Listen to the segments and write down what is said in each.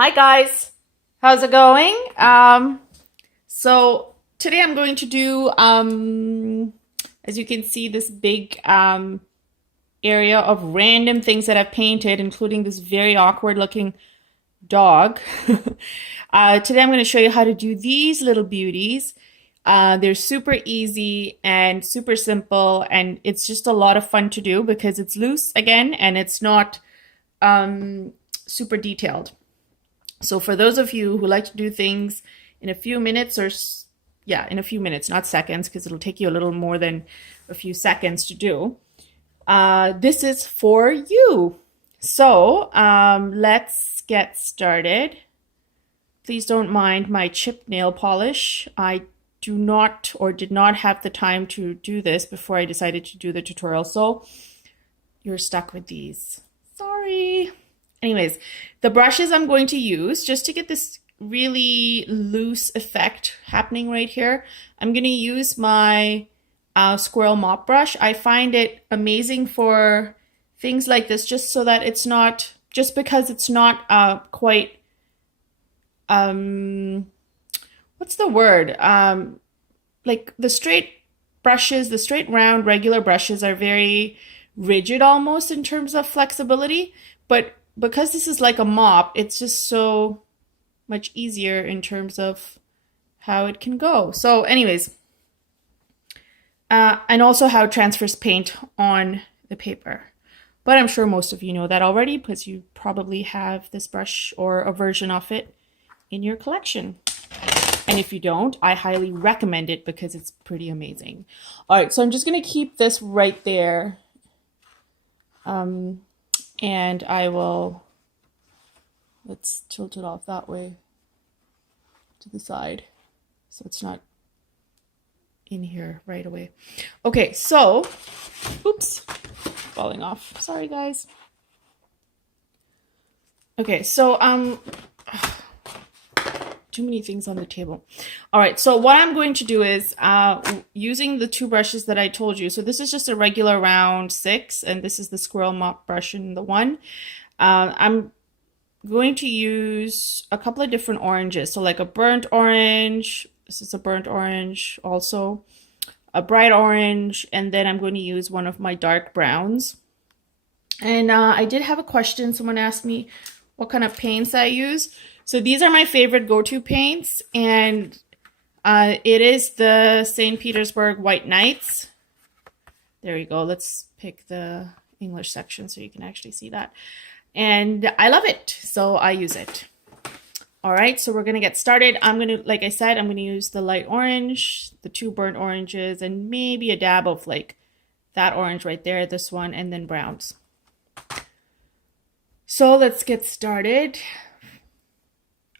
Hi guys, how's it going? So today I'm going to do, as you can see, this big area of random things that I've painted, including this very awkward looking dog. Today I'm going to show you how to do these little beauties. They're super easy and super simple, and it's just a lot of fun to do because it's loose again and it's not super detailed. So for those of you who like to do things in a few minutes yeah, in a few minutes, not seconds, because it'll take you a little more than a few seconds to do, this is for you. So let's get started. Please don't mind my chipped nail polish. I do not or did not have the time to do this before I decided to do the tutorial. So you're stuck with these. Sorry. Anyways, the brushes I'm going to use just to get this really loose effect happening right here, I'm going to use my Squirrel Mop brush. I find it amazing for things like this just so that it's not, just because it's not quite, what's the word? Like the straight brushes, the straight round regular brushes are very rigid almost in terms of flexibility, but because this is like a mop, it's just so much easier in terms of how it can go. So anyways, and also how it transfers paint on the paper. But I'm sure most of you know that already because you probably have this brush or a version of it in your collection. And if you don't, I highly recommend it because it's pretty amazing. All right, so I'm just going to keep this right there. And I will, let's tilt it off that way to the side so it's not in here right away. Okay, so, oops, falling off. Sorry, guys. Okay, so, too many things on the table. All right, so what I'm going to do is using the two brushes that I told you. So this is just a regular round 6, and this is the Squirrel Mop brush in the one. I'm going to use a couple of different oranges. So like a burnt orange, this is a burnt orange also, a bright orange, and then I'm going to use one of my dark browns. And I did have a question. Someone asked me what kind of paints I use. So these are my favorite go-to paints, and it is the St. Petersburg White Knights. There you go. Let's pick the English section so you can actually see that. And I love it, so I use it. All right, so we're gonna get started. I'm gonna, like I said, I'm gonna use the light orange, the two burnt oranges, and maybe a dab of like that orange right there, this one, and then browns. So let's get started.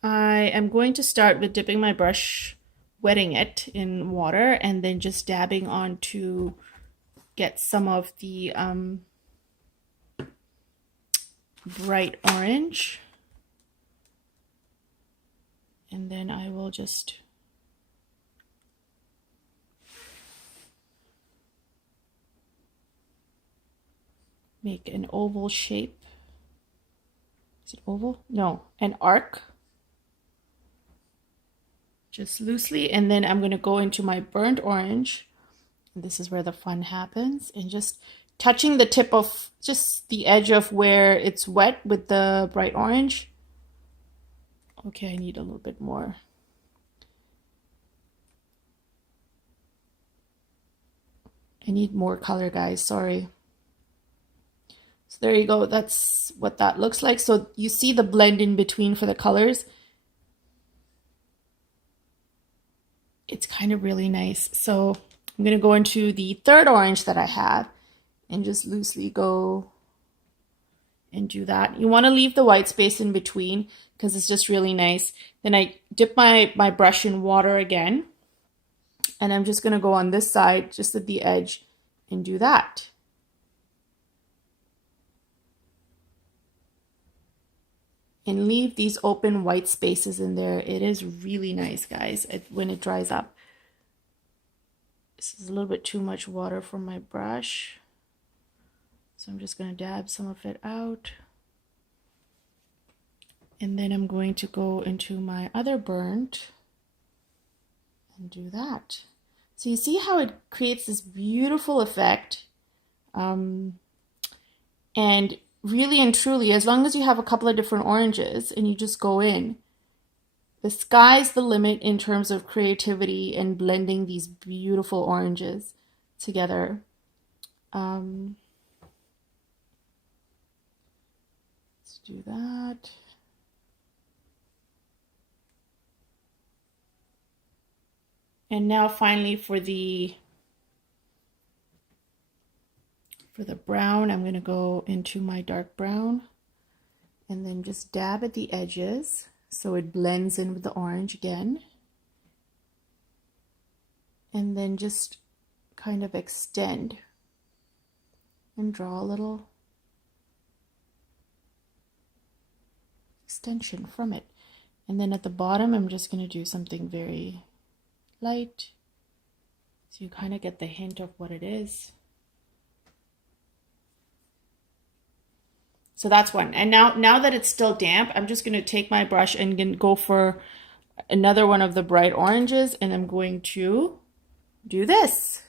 I am going to start with dipping my brush, wetting it in water, and then just dabbing on to get some of the bright orange. And then I will just make an oval shape. Is it oval? No, an arc. Just loosely, and then I'm going to go into my burnt orange. And this is where the fun happens, and just touching the tip of just the edge of where it's wet with the bright orange. Okay, I need a little bit more. I need more color, guys, sorry. So there you go, that's what that looks like. So you see the blend in between for the colors. It's kind of really nice. So I'm going to go into the third orange that I have and just loosely go and do that. You want to leave the white space in between because it's just really nice. Then I dip my brush in water again, and I'm just going to go on this side just at the edge and do that. And leave these open white spaces in there. It is really nice, guys, when it dries up. This is a little bit too much water for my brush, so I'm just going to dab some of it out. And then I'm going to go into my other burnt and do that. So you see how it creates this beautiful effect. And really and truly, as long as you have a couple of different oranges and you just go in, the sky's the limit in terms of creativity and blending these beautiful oranges together. Let's do that. And now finally for the brown, I'm going to go into my dark brown and then just dab at the edges so it blends in with the orange again. And then just kind of extend and draw a little extension from it. And then at the bottom, I'm just going to do something very light so you kind of get the hint of what it is. So that's one. And now that it's still damp, I'm just going to take my brush and go for another one of the bright oranges, and I'm going to do this.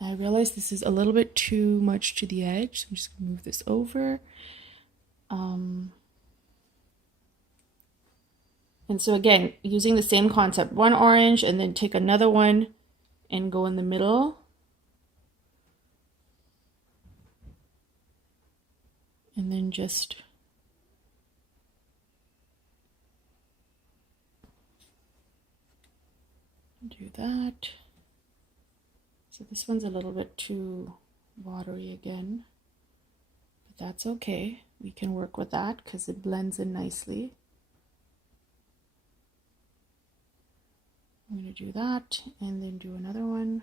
I realize this is a little bit too much to the edge, so I'm just going to move this over. And so again, using the same concept, one orange and then take another one and go in the middle. And then just do that. So this one's a little bit too watery again, but that's okay. We can work with that because it blends in nicely. I'm going to do that and then do another one.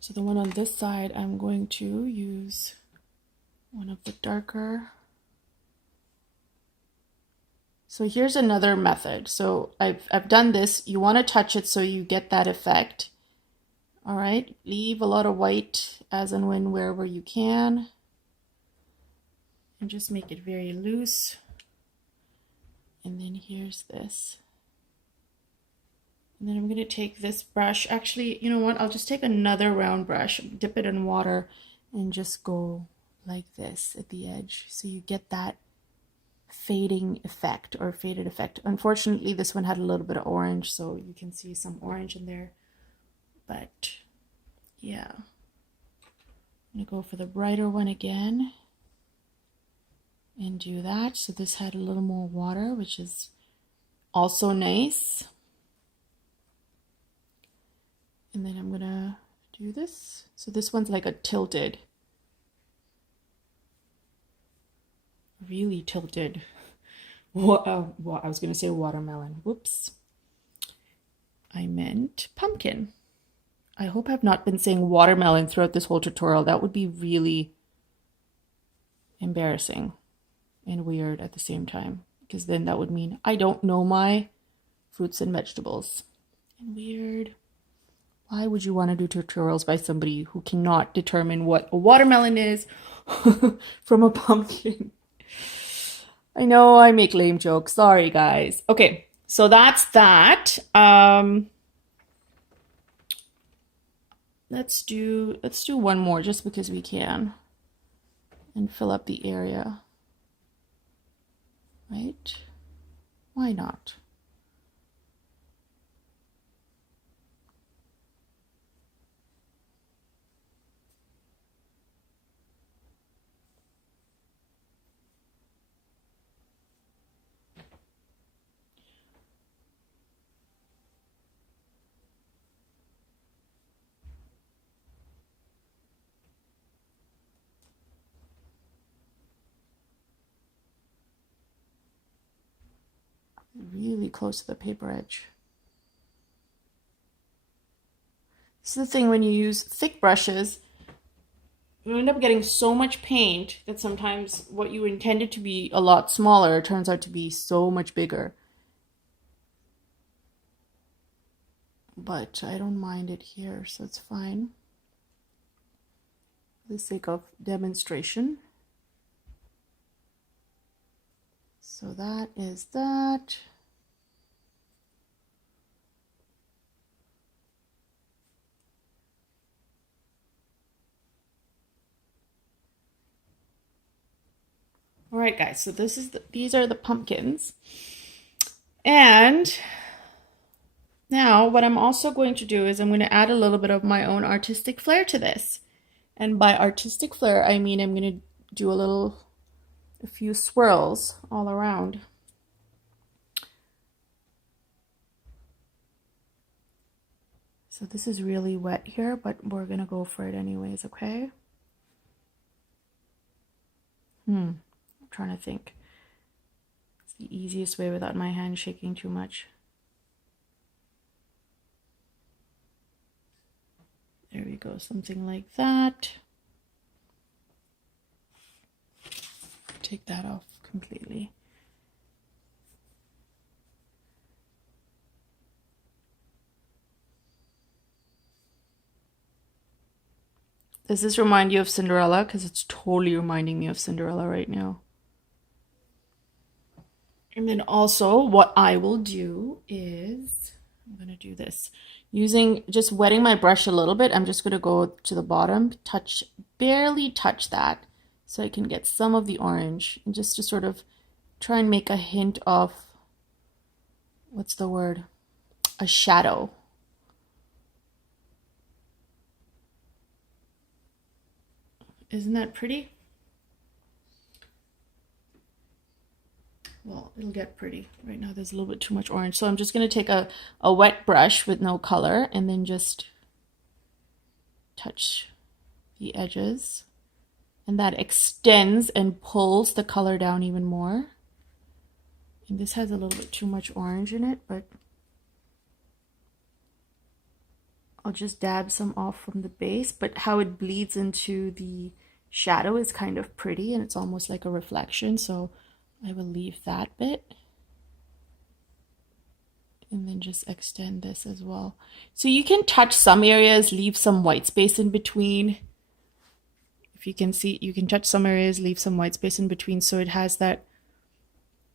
So the one on this side, I'm going to use one of the darker. So here's another method. So I've done this. You want to touch it so you get that effect. All right, leave a lot of white as and when, wherever you can. And just make it very loose. And then here's this. And then I'm going to take this brush. Actually, you know what? I'll just take another round brush, dip it in water, and just go like this at the edge. So you get that fading effect or faded effect. Unfortunately, this one had a little bit of orange, so you can see some orange in there. But yeah, I'm going to go for the brighter one again and do that. So this had a little more water, which is also nice. And then I'm gonna do this. So this one's like a tilted, really tilted. Well, I was gonna say watermelon. Whoops. I meant pumpkin. I hope I've not been saying watermelon throughout this whole tutorial. That would be really embarrassing and weird at the same time, because then that would mean I don't know my fruits and vegetables. And weird. Why would you want to do tutorials by somebody who cannot determine what a watermelon is from a pumpkin? I know I make lame jokes. Sorry, guys. Okay, so that's that. Let's do one more just because we can, and fill up the area. Right? Why not? Really close to the paper edge. This is the thing when you use thick brushes, you end up getting so much paint that sometimes what you intended to be a lot smaller turns out to be so much bigger. but I don't mind it here, so it's fine. For the sake of demonstration. So that is that. All right, guys, so these are the pumpkins. And now what I'm also going to do is I'm going to add a little bit of my own artistic flair to this. And by artistic flair, I mean I'm going to do a few swirls all around. So this is really wet here, but we're going to go for it anyways, okay? I'm trying to think. It's the easiest way without my hand shaking too much. There we go, something like that. Take that off completely. Does this remind you of Cinderella? Because it's totally reminding me of Cinderella right now. And then also what I will do is, I'm going to do this. Using, just wetting my brush a little bit, I'm just going to go to the bottom, barely touch that so I can get some of the orange. And just to sort of try and make a hint of, what's the word? A shadow. Isn't that pretty? Well, it'll get pretty. Right now there's a little bit too much orange. So I'm just going to take a wet brush with no color and then just touch the edges. And that extends and pulls the color down even more. And this has a little bit too much orange in it, but I'll just dab some off from the base. But how it bleeds into the shadow is kind of pretty, and it's almost like a reflection. So I will leave that bit. And then just extend this as well. So you can touch some areas, leave some white space in between. If you can see, you can touch some areas, leave some white space in between, so it has that,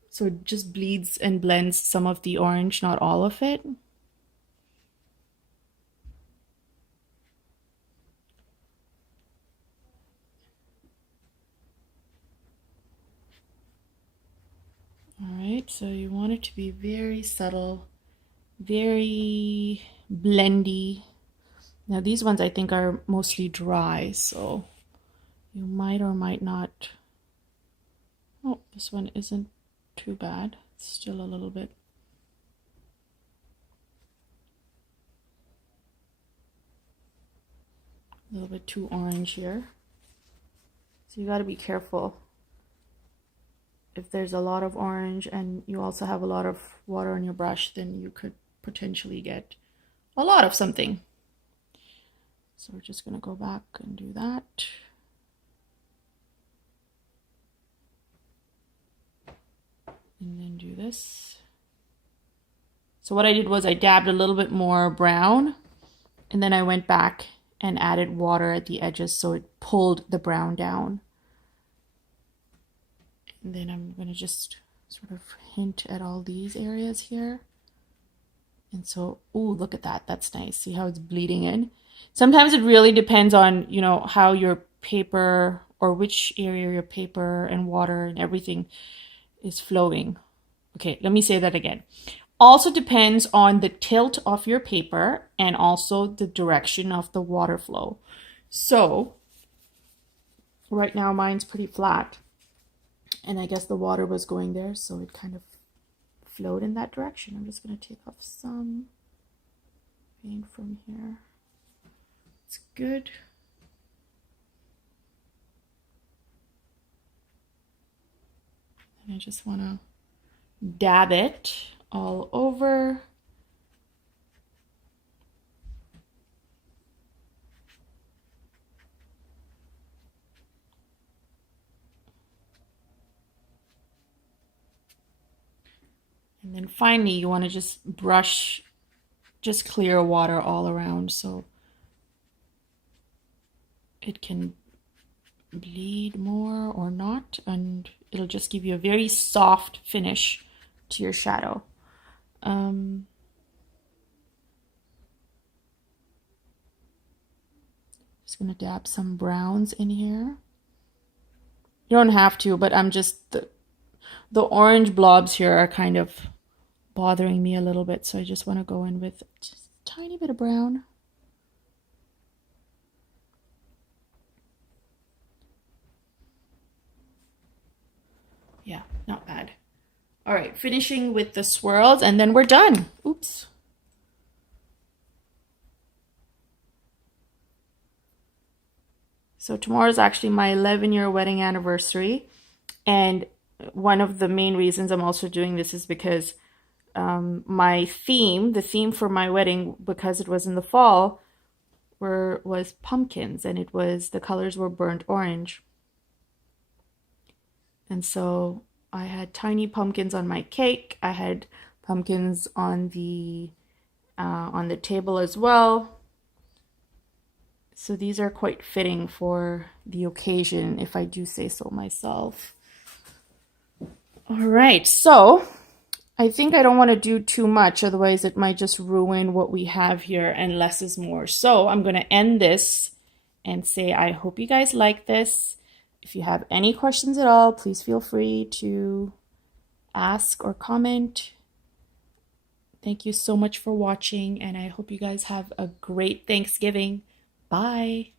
so it just bleeds and blends some of the orange, not all of it. All right, so you want it to be very subtle, very blendy. Now these ones I think are mostly dry, so you might or might not. Oh, this one isn't too bad. It's still a little bit. A little bit too orange here. So you got to be careful. If there's a lot of orange and you also have a lot of water on your brush, then you could potentially get a lot of something. So we're just going to go back and do that. And then do this. So what I did was I dabbed a little bit more brown, and then I went back and added water at the edges so it pulled the brown down. And then I'm going to just sort of hint at all these areas here. And so, ooh, look at that. That's nice. See how it's bleeding in? Sometimes it really depends on, you know, how your paper or which area your paper and water and everything is flowing. Okay, let me say that again. Also depends on the tilt of your paper and also the direction of the water flow. So right now mine's pretty flat. And I guess the water was going there, so it kind of flowed in that direction. I'm just going to take off some paint from here. It's good. And I just want to dab it all over. And then finally, you want to just brush just clear water all around so it can bleed more or not, and it'll just give you a very soft finish to your shadow. Just gonna dab some browns in here. You don't have to, but I'm just the orange blobs here are kind of bothering me a little bit, so I just want to go in with just a tiny bit of brown. Yeah, not bad. All right, finishing with the swirls, and then we're done. Oops. So tomorrow is actually my 11-year wedding anniversary, and one of the main reasons I'm also doing this is because the theme for my wedding, because it was in the fall, was pumpkins, and the colors were burnt orange. And so I had tiny pumpkins on my cake. I had pumpkins on the table as well. So these are quite fitting for the occasion, if I do say so myself. All right, so I think I don't want to do too much, otherwise it might just ruin what we have here, and less is more. So I'm going to end this and say I hope you guys like this. If you have any questions at all, please feel free to ask or comment. Thank you so much for watching, and I hope you guys have a great Thanksgiving. Bye.